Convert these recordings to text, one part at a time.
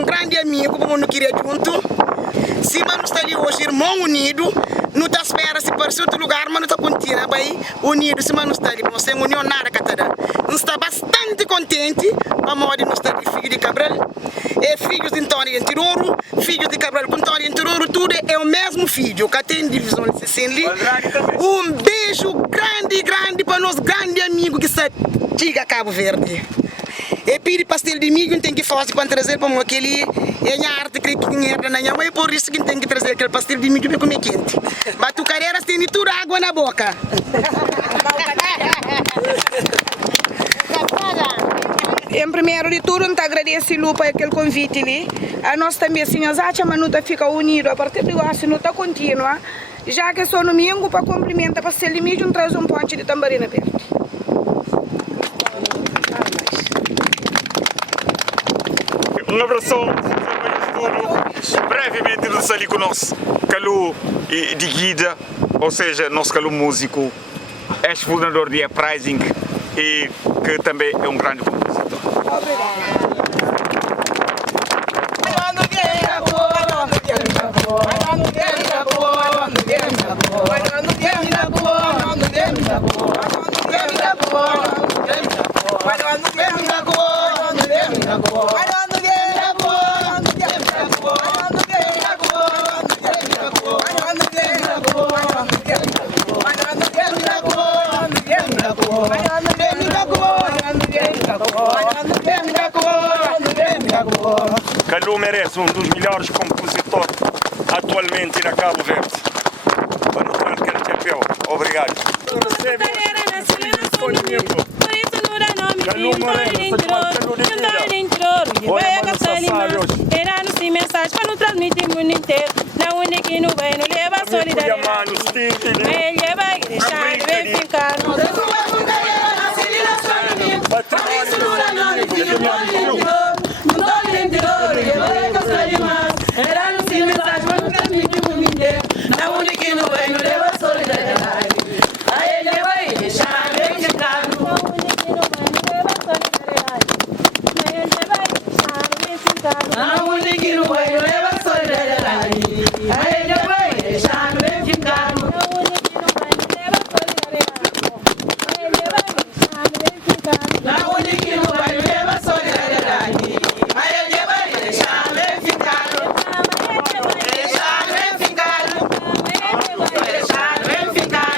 um grande amigo, como não queria junto. Se não está ali hoje, irmão unido, não está espera se para outro lugar, mas não está contínua, bem unido, se não está ali, não tem união nada, catará. Não está bastante contente, a moda não está ali, filho de Cabral, é filhos de Antônio e Tiroro, filhos de Cabral com Antônio e Tiroro, tudo é o mesmo filho, que tem divisão de Sicily. Um beijo grande para nosso grande amigo que está diga Cabo Verde. E pedi pastel de milho, tem que fazer para trazer para aquele é arte que é na minha mãe, por isso que tem que trazer aquele pastel de milho para comer quente. Mas tu carreiras tem tudo água na boca. Em primeiro de tudo, eu agradeço por aquele convite ali. A nós também, assim, a Zacha Manuta fica unido a partir de agora, se não está contínua, já que só domingo para cumprimentar pastel de milho, traz um ponte de tamborina verde. Um abraço, brevemente nos ali conosco, Calu de guida, ou seja, nosso Calu músico, ex-fundador de Uprising e que também é um grande compositor. Calu merece um dos melhores compositores atualmente na Cabo Verde. Para não dar aquele chapéu. Obrigado. Era no sim mensagem para não transmitir o mundo inteiro. Na única que não vai, não leva a solidariedade. Ele vai deixar, vem ficar. Era no sim mensagem para não transmitir o mundo inteiro. Na única que não vai, não leva a solidariedade. Aí ele vai deixar, vem ficar. Na única que não vai, não leva a solidariedade. Aí ele vai deixar, vem ficar. Na única que não vai, não leva a solidariedade. Aí ele vai deixar, vem ficar. Na única que não vai, não leva a solidariedade. Aí ele vai deixar, vem ficar. Deixar, vem ficar. Deixar, vem ficar. Deixar, vem ficar.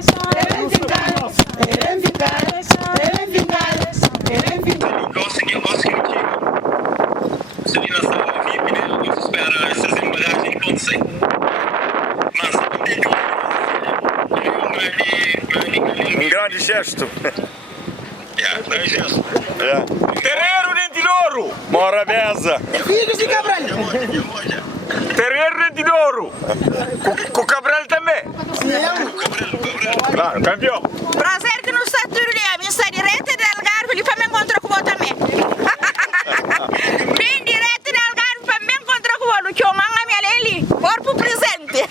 Deixar, vem ficar. Vem ficar. Um grande gesto. Terreiro Dente de Ouro. Mora Beza. Filhos de Cabral. Terreiro Dente de Ouro. Com Cabral também. Claro, campeão. Prazer que não está tudo ali. Me está direto de Algarve e para me encontrar com você também. Bem direto de Algarve para me encontrar com você. Que eu mando a minha lei corpo presente.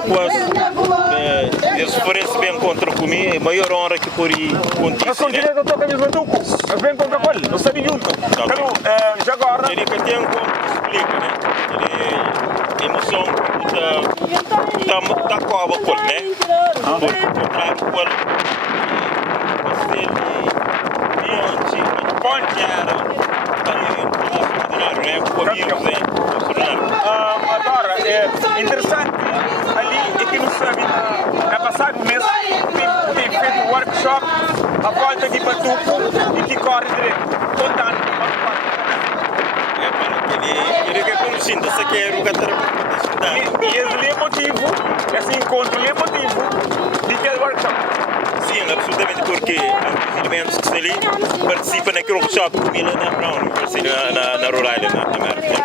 depois se oferece bem contra comigo, é maior honra que por ir contigo. Mas quando eu toco a mesma tuco, mas vem contra qual? Não sabe junto. Então, já agora... Ele que tem como explica, né? Ele emoção tá cova com né? Porque contrário com ele ponte era extraordinário, né? Com amigos, né? Agora, é interessante ali é que não sabe, na passado mês tem feito um workshop a volta de Batuco e que corre direito. Contando. Ele quer conhecer, você quer o E esse é o motivo, esse encontro é o motivo de que é o workshop. Sim, absolutamente, porque os elementos que estão ali participam naquele workshop comigo na Brown, na Rhode Island, na América.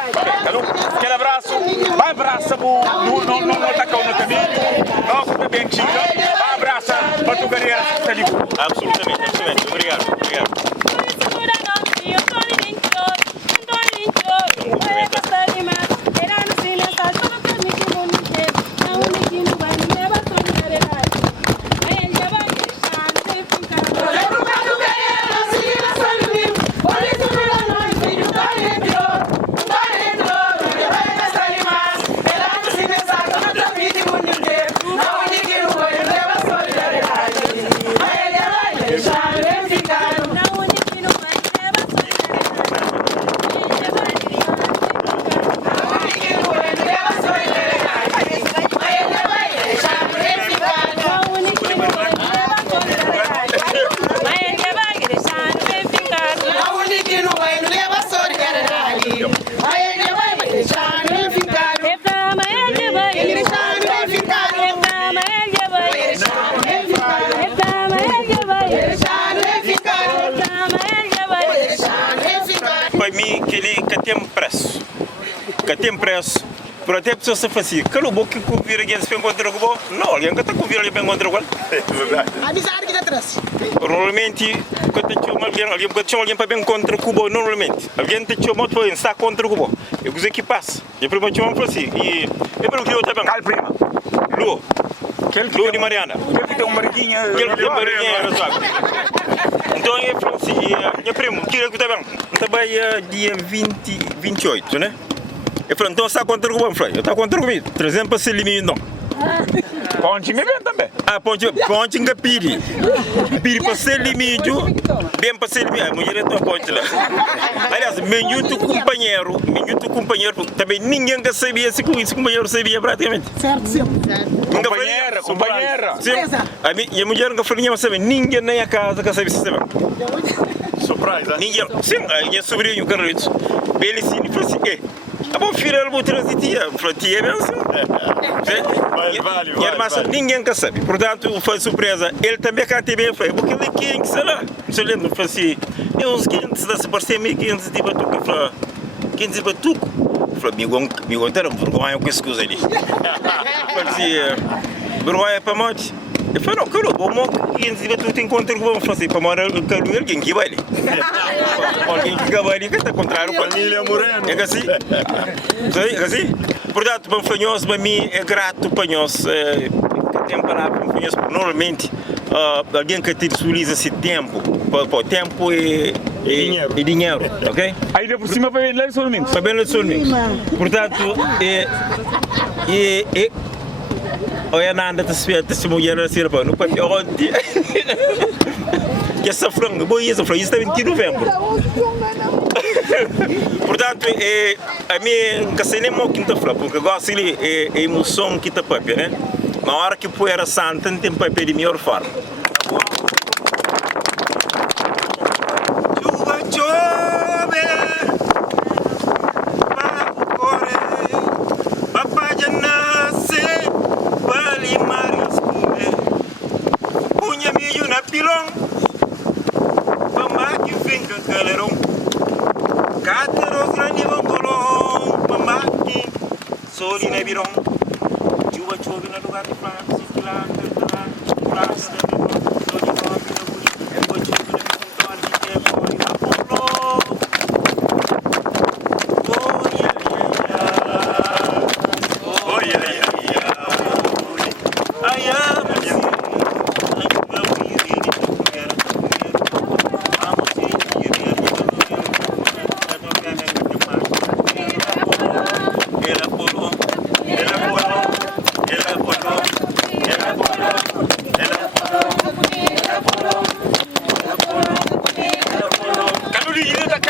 Aquele abraço, vai abraçar não atacou no caminho, não foi bem chico, vai abraçar para tu carreira feliz. Absolutamente, obrigado. Para mim, que tem preço, para até pessoas se fazem, que não vou que vir aqui se encontrar com o não, alguém que está com vir ali para encontrar com ele. Amizade que atrás. Normalmente, quando alguém para encontrar com o normalmente, alguém te chama para estar contra o eu gosto que passa, eu primeiro chamo para si, e eu pergunto que eu também. Qual prima? Lu de Mariana. Aquele que tem um marquinho. Então, eu falo assim, minha primo, queria que também, trabalha dia 28, né? Eu falei, então está contra o governo? Eu estou contra o governo. 300 para ser limitado. Ponte me vem também. Ponte em Piri. Piri para ser limitado, bem para ser limitado. A mulher é tua ponte lá. Aliás, meu companheiro, também ninguém que sabia se esse companheiro sabia praticamente. Certo, sim. Companheira. Sim. A mulher nunca falou, sabe, ninguém na casa que sabia se sabe. Surprise, hein? Ninguém. Sim, a minha sobrinha, o Carlitos. Ele sim, ele falou assim, a bom filho, ela vou trazer tia. Falou, tia é bem assim. Vale. Ninguém que sabe. Portanto, foi surpresa. Ele também canta bem, foi, porque ele é quente, sei lá. Você lembra? Falou assim, uns 500, se parecia 1.500 de batuco. Falou, 500 de batuco? Falou, me contaram vergonha com esse coisa ali. Falou assim, vergonha para morte. Eu falei, não, cara, bom, que tu tem contra o governo francês para morar no caminho, alguém que vai ali. Alguém que vai ali, que está contrário para Família Moreno. É assim? É assim? Portanto, para mim é grato para nós. Tem palavra para nós, normalmente, alguém que utiliza esse tempo, tempo e dinheiro, ok? Aí por cima vai bem lá de Solming. Vai bem lá de Solming. Portanto, olha nada te mulher assim para não pode ontem que essa franga boa essa franga está 20 de novembro. Portanto a mim que se nem mo quinta-feira porque gosto ele é emoção que tá papel, né? Na hora que poeira santa tem papel de melhor forma. Pilong, pembagi finger galerong, kateros rani bongolong, pembagi soli na birong, juwa chobi na lugar di France, France, soli chobi na buli, embo chobi na bungkawar di tempo di Apollo, oh yeah,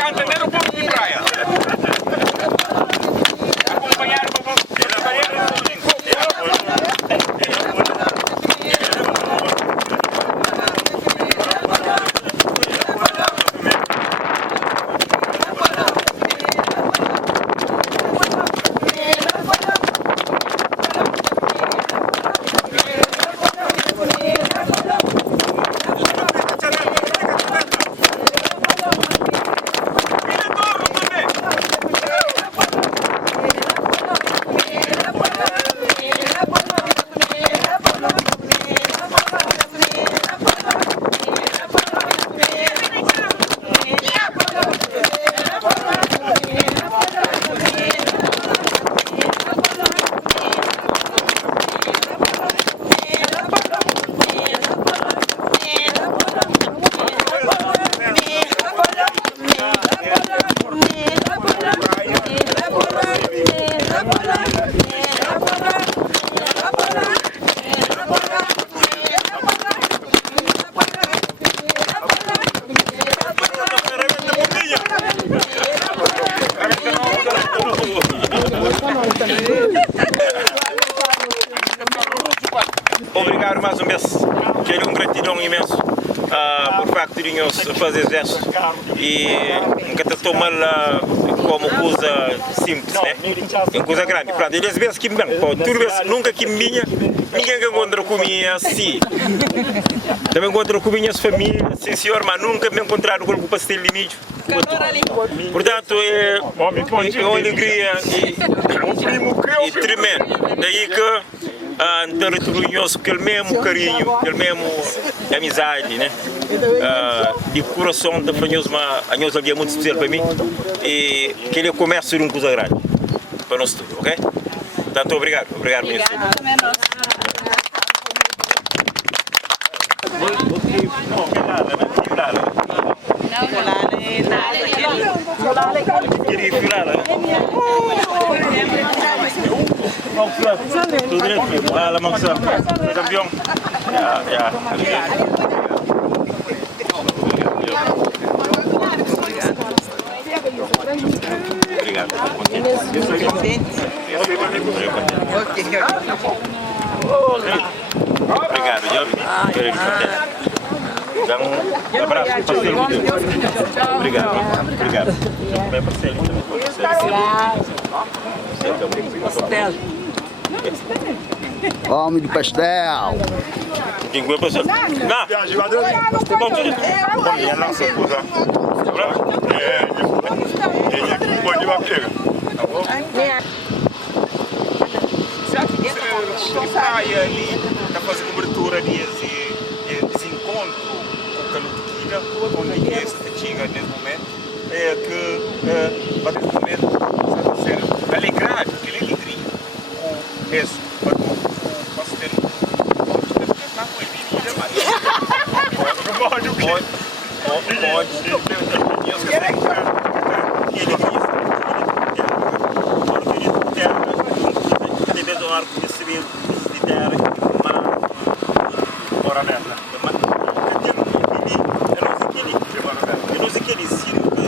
Está a entender o ponto de praia? Acompanhar o povo. Obrigado mais uma vez. Quero gratidão imenso por facto de nós fazer gesto e nunca tomar como coisa simples, né? É coisa grande. Pronto, eles vezes que bem, tudo vezes nunca que minha, ninguém encontra com minha assim. Também encontro com minhas famílias, sim senhor, mas nunca me encontraram com o pastel de milho. Portanto, é uma alegria e tremenda. Daí que território nosso, aquele mesmo carinho, aquele mesmo amizade, né? De coração, da a nossa é muito especial para mim e aquele comércio de coisa grande para nós tudo, ok? Portanto, obrigado por isso. Queria filar, né? Tudo direito, lá maçã, mas avião, já. Obrigado. Obrigado, Jovem. Dá um abraço para o parceiro. Obrigado. Meu parceiro. Homem de pastel. Quem foi pastel? Não. É a nossa coisa. Praia ali, está a fazer cobertura de desencontro com o Canutequina, onde é essa fatiga nesse momento, é que nesse momento está a ser alegrado, aquele alegria com esse pastel. Pode.